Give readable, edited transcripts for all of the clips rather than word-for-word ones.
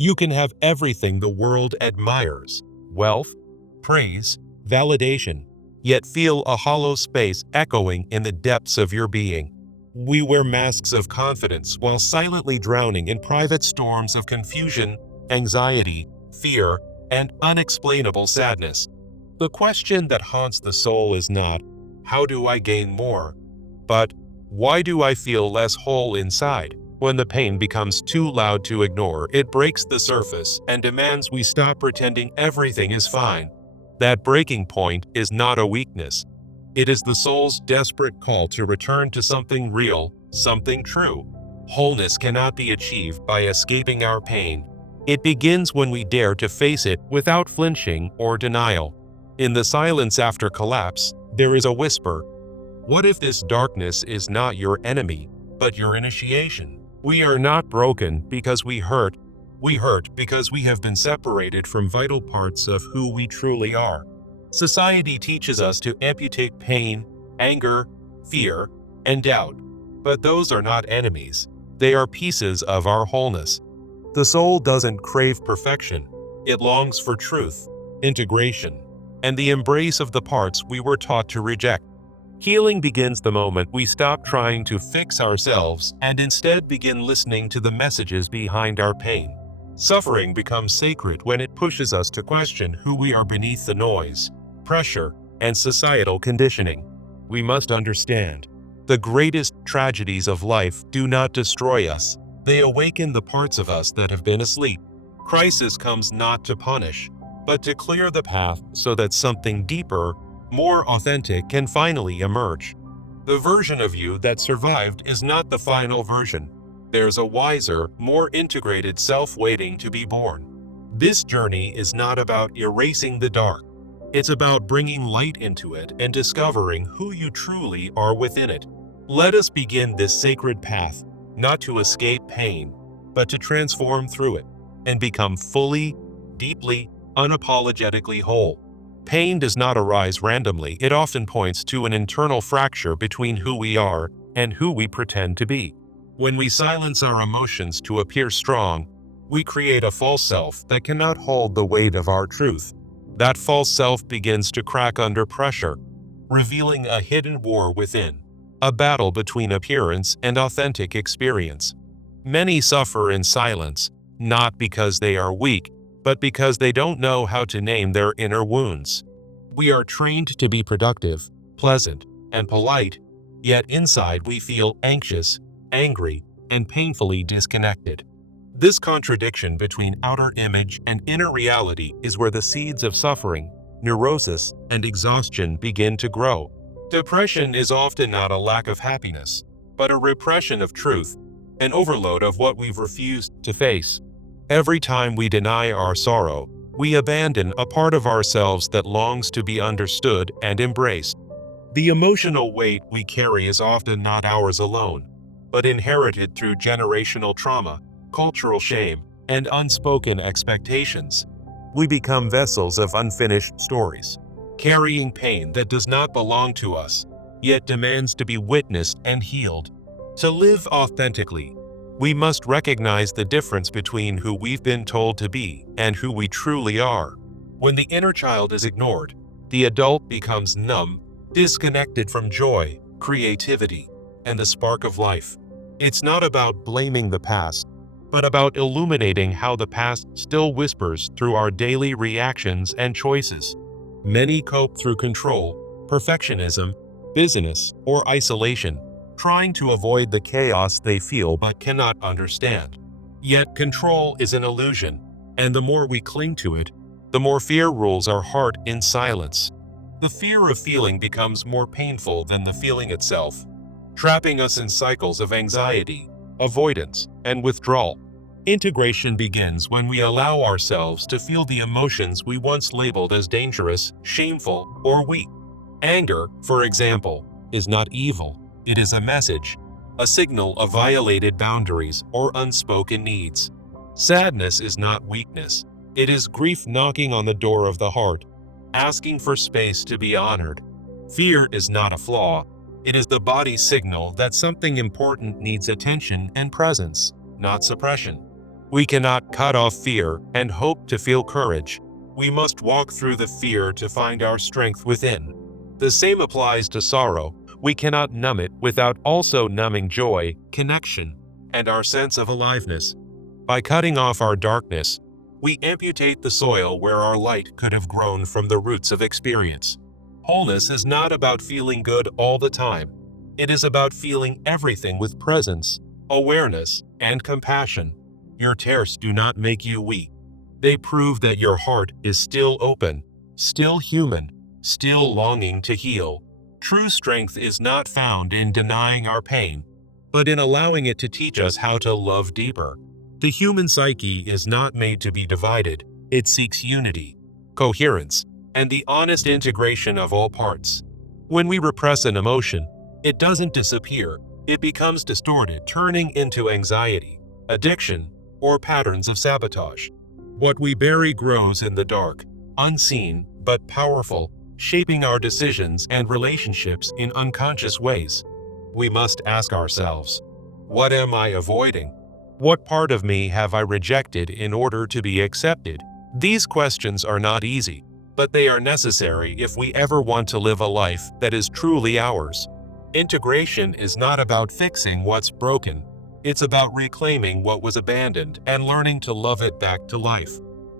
You can have everything the world admires: wealth, praise, validation, yet feel a hollow space echoing in the depths of your being. We wear masks of confidence while silently drowning in private storms of confusion, anxiety, fear, and unexplainable sadness. The question that haunts the soul is not, "How do I gain more?" but, "Why do I feel less whole inside?" When the pain becomes too loud to ignore, it breaks the surface and demands we stop pretending everything is fine. That breaking point is not a weakness. It is the soul's desperate call to return to something real, something true. Wholeness cannot be achieved by escaping our pain. It begins when we dare to face it without flinching or denial. In the silence after collapse, there is a whisper. What if this darkness is not your enemy, but your initiation? We are not broken because we hurt. We hurt because we have been separated from vital parts of who we truly are. Society teaches us to amputate pain, anger, fear, and doubt. But those are not enemies. They are pieces of our wholeness. The soul doesn't crave perfection. It longs for truth, integration, and the embrace of the parts we were taught to reject. Healing begins the moment we stop trying to fix ourselves and instead begin listening to the messages behind our pain. Suffering becomes sacred when it pushes us to question who we are beneath the noise, pressure, and societal conditioning. We must understand, the greatest tragedies of life do not destroy us. They awaken the parts of us that have been asleep. Crisis comes not to punish, but to clear the path so that something deeper, more authentic can finally emerge. The version of you that survived is not the final version. There's a wiser, more integrated self waiting to be born. This journey is not about erasing the dark. It's about bringing light into it and discovering who you truly are within it. Let us begin this sacred path, not to escape pain, but to transform through it and become fully, deeply, unapologetically whole. Pain does not arise randomly. It often points to an internal fracture between who we are and who we pretend to be. When we silence our emotions to appear strong, we create a false self that cannot hold the weight of our truth. That false self begins to crack under pressure, revealing a hidden war within, a battle between appearance and authentic experience. Many suffer in silence, not because they are weak, but because they don't know how to name their inner wounds. We are trained to be productive, pleasant, and polite, yet inside we feel anxious, angry, and painfully disconnected. This contradiction between outer image and inner reality is where the seeds of suffering, neurosis, and exhaustion begin to grow. Depression is often not a lack of happiness, but a repression of truth, an overload of what we've refused to face. Every time we deny our sorrow, we abandon a part of ourselves that longs to be understood and embraced. The emotional weight we carry is often not ours alone, but inherited through generational trauma, cultural shame, and unspoken expectations. We become vessels of unfinished stories, carrying pain that does not belong to us, yet demands to be witnessed and healed. To live authentically, we must recognize the difference between who we've been told to be and who we truly are. When the inner child is ignored, the adult becomes numb, disconnected from joy, creativity, and the spark of life. It's not about blaming the past, but about illuminating how the past still whispers through our daily reactions and choices. Many cope through control, perfectionism, busyness, or isolation, trying to avoid the chaos they feel but cannot understand. Yet control is an illusion, and the more we cling to it, the more fear rules our heart in silence. The fear of feeling becomes more painful than the feeling itself, trapping us in cycles of anxiety, avoidance, and withdrawal. Integration begins when we allow ourselves to feel the emotions we once labeled as dangerous, shameful, or weak. Anger, for example, is not evil. It is a message, a signal of violated boundaries or unspoken needs. Sadness is not weakness. It is grief knocking on the door of the heart, asking for space to be honored. Fear is not a flaw. It is the body's signal that something important needs attention and presence, not suppression. We cannot cut off fear and hope to feel courage. We must walk through the fear to find our strength within. The same applies to sorrow. We cannot numb it without also numbing joy, connection, and our sense of aliveness. By cutting off our darkness, we amputate the soil where our light could have grown from the roots of experience. Wholeness is not about feeling good all the time. It is about feeling everything with presence, awareness, and compassion. Your tears do not make you weak. They prove that your heart is still open, still human, still longing to heal. True strength is not found in denying our pain, but in allowing it to teach us how to love deeper. The human psyche is not made to be divided. It seeks unity, coherence, and the honest integration of all parts. When we repress an emotion, it doesn't disappear. It becomes distorted, turning into anxiety, addiction, or patterns of sabotage. What we bury grows in the dark, unseen but powerful, shaping our decisions and relationships in unconscious ways. We must ask ourselves, what am I avoiding? What part of me have I rejected in order to be accepted? These questions are not easy, but they are necessary if we ever want to live a life that is truly ours. Integration is not about fixing what's broken. It's about reclaiming what was abandoned and learning to love it back to life.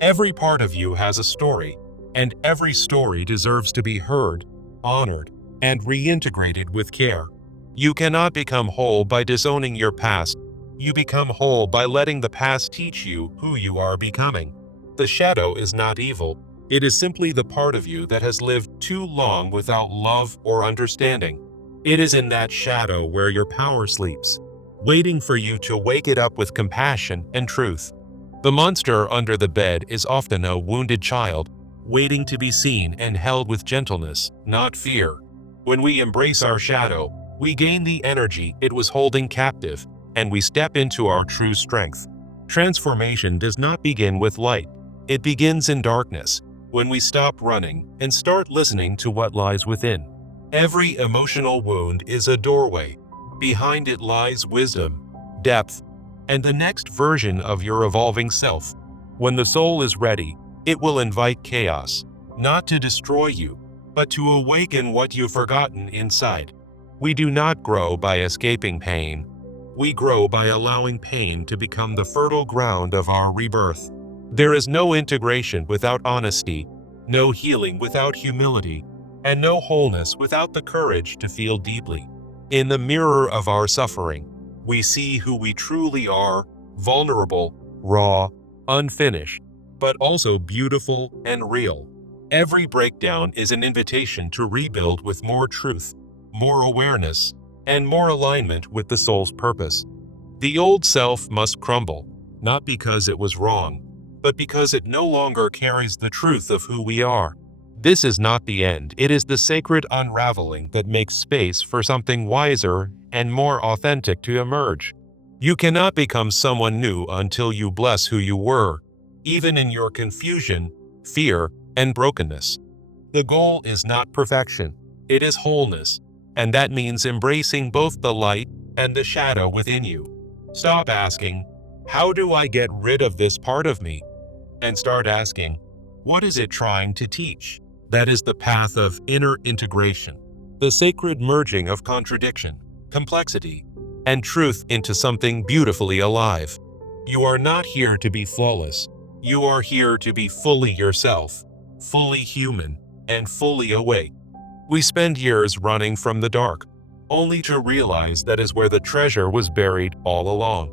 Every part of you has a story, and every story deserves to be heard, honored, and reintegrated with care. You cannot become whole by disowning your past. You become whole by letting the past teach you who you are becoming. The shadow is not evil. It is simply the part of you that has lived too long without love or understanding. It is in that shadow where your power sleeps, waiting for you to wake it up with compassion and truth. The monster under the bed is often a wounded child, waiting to be seen and held with gentleness, not fear. When we embrace our shadow, we gain the energy it was holding captive, and we step into our true strength. Transformation does not begin with light. It begins in darkness, when we stop running and start listening to what lies within. Every emotional wound is a doorway. Behind it lies wisdom, depth, and the next version of your evolving self. When the soul is ready, it will invite chaos, not to destroy you, but to awaken what you've forgotten inside. We do not grow by escaping pain. We grow by allowing pain to become the fertile ground of our rebirth. There is no integration without honesty, no healing without humility, and no wholeness without the courage to feel deeply. In the mirror of our suffering, we see who we truly are, vulnerable, raw, unfinished, but also beautiful and real. Every breakdown is an invitation to rebuild with more truth, more awareness, and more alignment with the soul's purpose. The old self must crumble, not because it was wrong, but because it no longer carries the truth of who we are. This is not the end. It is the sacred unraveling that makes space for something wiser and more authentic to emerge. You cannot become someone new until you bless who you were, even in your confusion, fear, and brokenness. The goal is not perfection. It is wholeness, and that means embracing both the light and the shadow within you. Stop asking, how do I get rid of this part of me? And start asking, what is it trying to teach? That is the path of inner integration, the sacred merging of contradiction, complexity, and truth into something beautifully alive. You are not here to be flawless. You are here to be fully yourself, fully human, and fully awake. We spend years running from the dark, only to realize that is where the treasure was buried all along.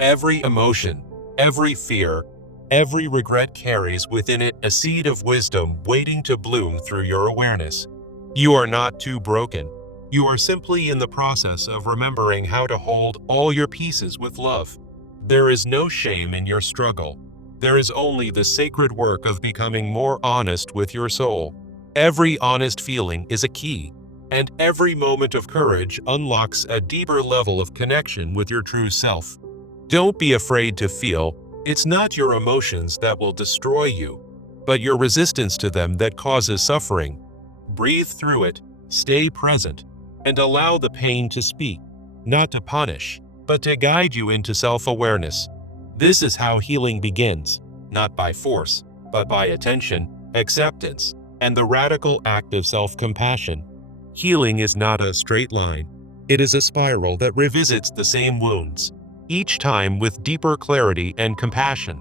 Every emotion, every fear, every regret carries within it a seed of wisdom waiting to bloom through your awareness. You are not too broken. You are simply in the process of remembering how to hold all your pieces with love. There is no shame in your struggle. There is only the sacred work of becoming more honest with your soul. Every honest feeling is a key, and every moment of courage unlocks a deeper level of connection with your true self. Don't be afraid to feel. It's not your emotions that will destroy you, but your resistance to them that causes suffering. Breathe through it, stay present, and allow the pain to speak, not to punish, but to guide you into self-awareness. This is how healing begins, not by force, but by attention, acceptance, and the radical act of self-compassion. Healing is not a straight line. It is a spiral that revisits the same wounds, each time with deeper clarity and compassion.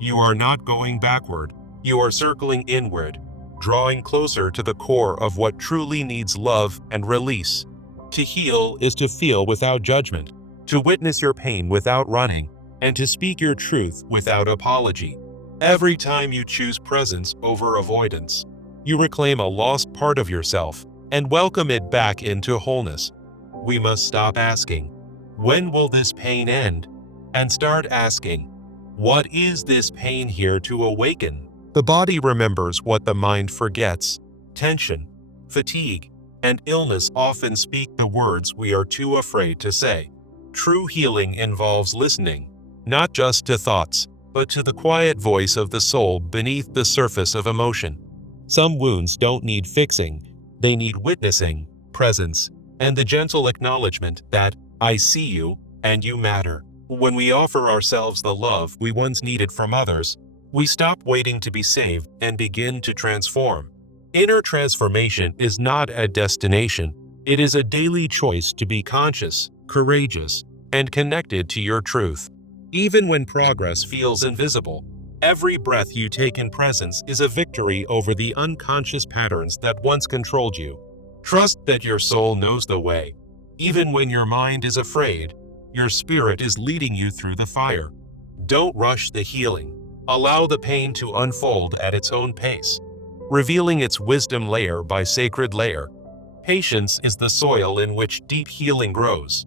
You are not going backward, you are circling inward, drawing closer to the core of what truly needs love and release. To heal is to feel without judgment, to witness your pain without running, and to speak your truth without apology. Every time you choose presence over avoidance, you reclaim a lost part of yourself and welcome it back into wholeness. We must stop asking, "When will this pain end?" and start asking, "What is this pain here to awaken?" The body remembers what the mind forgets. Tension, fatigue, and illness often speak the words we are too afraid to say. True healing involves listening, not just to thoughts, but to the quiet voice of the soul beneath the surface of emotion. Some wounds don't need fixing, they need witnessing, presence, and the gentle acknowledgement that "I see you, and you matter." When we offer ourselves the love we once needed from others, we stop waiting to be saved and begin to transform. Inner transformation is not a destination, it is a daily choice to be conscious, courageous, and connected to your truth. Even when progress feels invisible, every breath you take in presence is a victory over the unconscious patterns that once controlled you. Trust that your soul knows the way. Even when your mind is afraid, your spirit is leading you through the fire. Don't rush the healing. Allow the pain to unfold at its own pace, revealing its wisdom layer by sacred layer. Patience is the soil in which deep healing grows.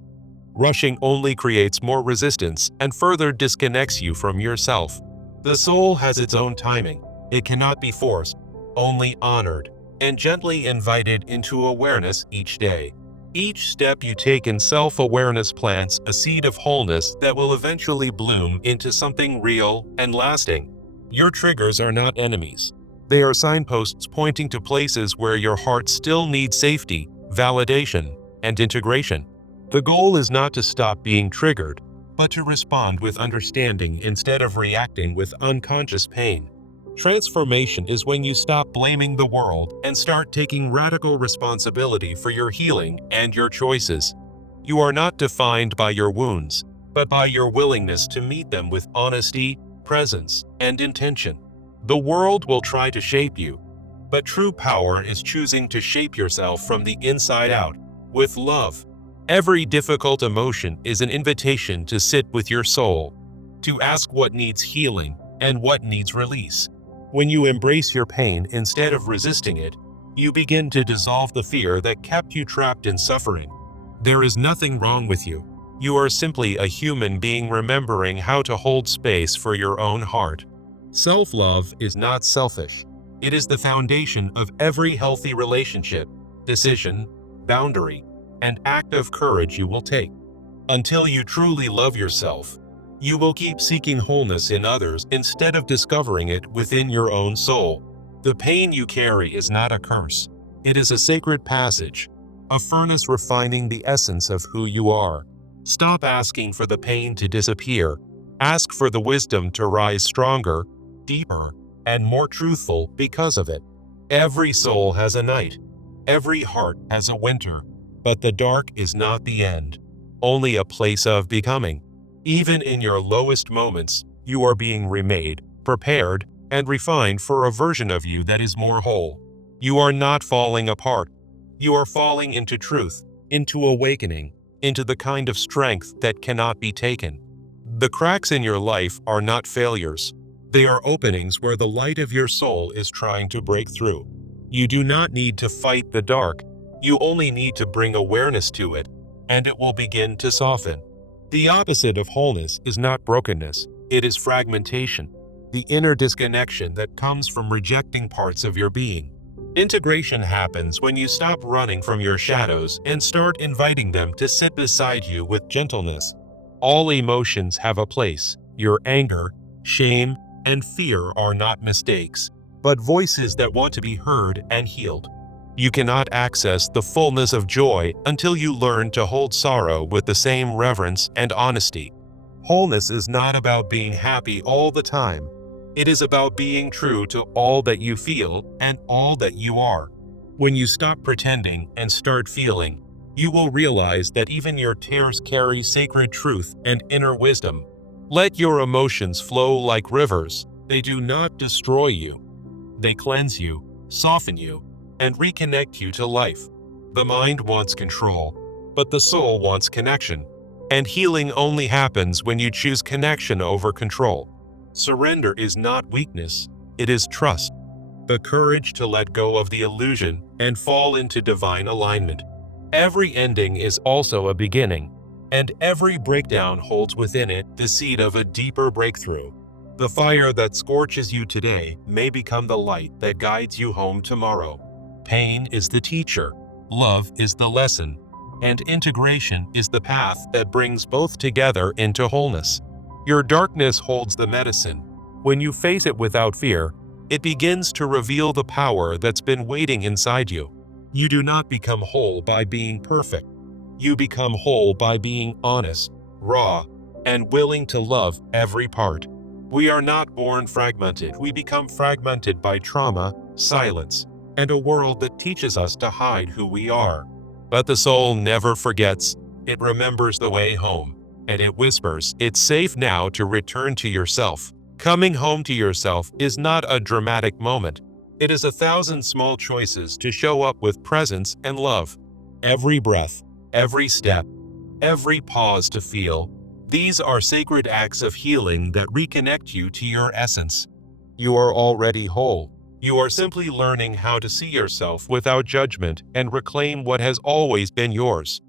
Rushing only creates more resistance and further disconnects you from yourself. The soul has its own timing. It cannot be forced, only honored, and gently invited into awareness each day. Each step you take in self-awareness plants a seed of wholeness that will eventually bloom into something real and lasting. Your triggers are not enemies. They are signposts pointing to places where your heart still needs safety, validation, and integration. The goal is not to stop being triggered, but to respond with understanding instead of reacting with unconscious pain. Transformation is when you stop blaming the world and start taking radical responsibility for your healing and your choices. You are not defined by your wounds, but by your willingness to meet them with honesty, presence, and intention. The world will try to shape you, but true power is choosing to shape yourself from the inside out, with love. Every difficult emotion is an invitation to sit with your soul, to ask what needs healing and what needs release. When you embrace your pain instead of resisting it, you begin to dissolve the fear that kept you trapped in suffering. There is nothing wrong with you. You are simply a human being remembering how to hold space for your own heart. Self-love is not selfish. It is the foundation of every healthy relationship, decision, boundary, and act of courage you will take. Until you truly love yourself, you will keep seeking wholeness in others instead of discovering it within your own soul. The pain you carry is not a curse. It is a sacred passage, a furnace refining the essence of who you are. Stop asking for the pain to disappear. Ask for the wisdom to rise stronger, deeper, and more truthful because of it. Every soul has a night. Every heart has a winter. But the dark is not the end, only a place of becoming. Even in your lowest moments, you are being remade, prepared, and refined for a version of you that is more whole. You are not falling apart. You are falling into truth, into awakening, into the kind of strength that cannot be taken. The cracks in your life are not failures. They are openings where the light of your soul is trying to break through. You do not need to fight the dark. You only need to bring awareness to it, and it will begin to soften. The opposite of wholeness is not brokenness, it is fragmentation, the inner disconnection that comes from rejecting parts of your being. Integration happens when you stop running from your shadows and start inviting them to sit beside you with gentleness. All emotions have a place. Your anger, shame, and fear are not mistakes, but voices that want to be heard and healed. You cannot access the fullness of joy until you learn to hold sorrow with the same reverence and honesty. Wholeness is not about being happy all the time. It is about being true to all that you feel and all that you are. When you stop pretending and start feeling, you will realize that even your tears carry sacred truth and inner wisdom. Let your emotions flow like rivers. They do not destroy you. They cleanse you, soften you, and reconnect you to life. The mind wants control, but the soul wants connection. And healing only happens when you choose connection over control. Surrender is not weakness, it is trust. The courage to let go of the illusion and fall into divine alignment. Every ending is also a beginning, and every breakdown holds within it the seed of a deeper breakthrough. The fire that scorches you today may become the light that guides you home tomorrow. Pain is the teacher, love is the lesson, and integration is the path that brings both together into wholeness. Your darkness holds the medicine. When you face it without fear, it begins to reveal the power that's been waiting inside you. You do not become whole by being perfect. You become whole by being honest, raw, and willing to love every part. We are not born fragmented. We become fragmented by trauma, silence, and a world that teaches us to hide who we are. But the soul never forgets. It remembers the way home, and it whispers, "It's safe now to return to yourself." Coming home to yourself is not a dramatic moment. It is 1,000 small choices to show up with presence and love. Every breath, every step, every pause to feel. These are sacred acts of healing that reconnect you to your essence. You are already whole. You are simply learning how to see yourself without judgment and reclaim what has always been yours.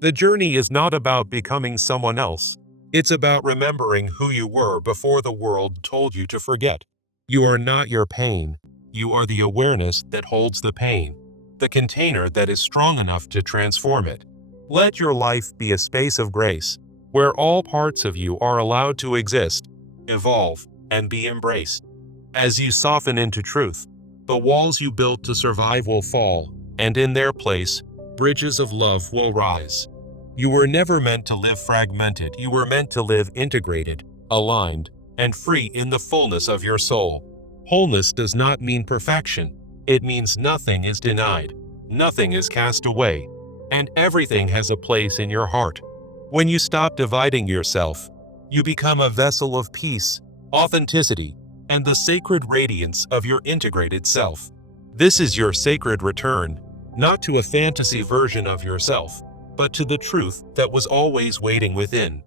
The journey is not about becoming someone else. It's about remembering who you were before the world told you to forget. You are not your pain. You are the awareness that holds the pain, the container that is strong enough to transform it. Let your life be a space of grace, where all parts of you are allowed to exist, evolve, and be embraced. As you soften into truth, the walls you built to survive will fall, and in their place, bridges of love will rise. You were never meant to live fragmented. You were meant to live integrated, aligned, and free in the fullness of your soul. Wholeness does not mean perfection. It means nothing is denied, nothing is cast away, and everything has a place in your heart. When you stop dividing yourself, you become a vessel of peace, authenticity, and the sacred radiance of your integrated self. This is your sacred return, not to a fantasy version of yourself, but to the truth that was always waiting within.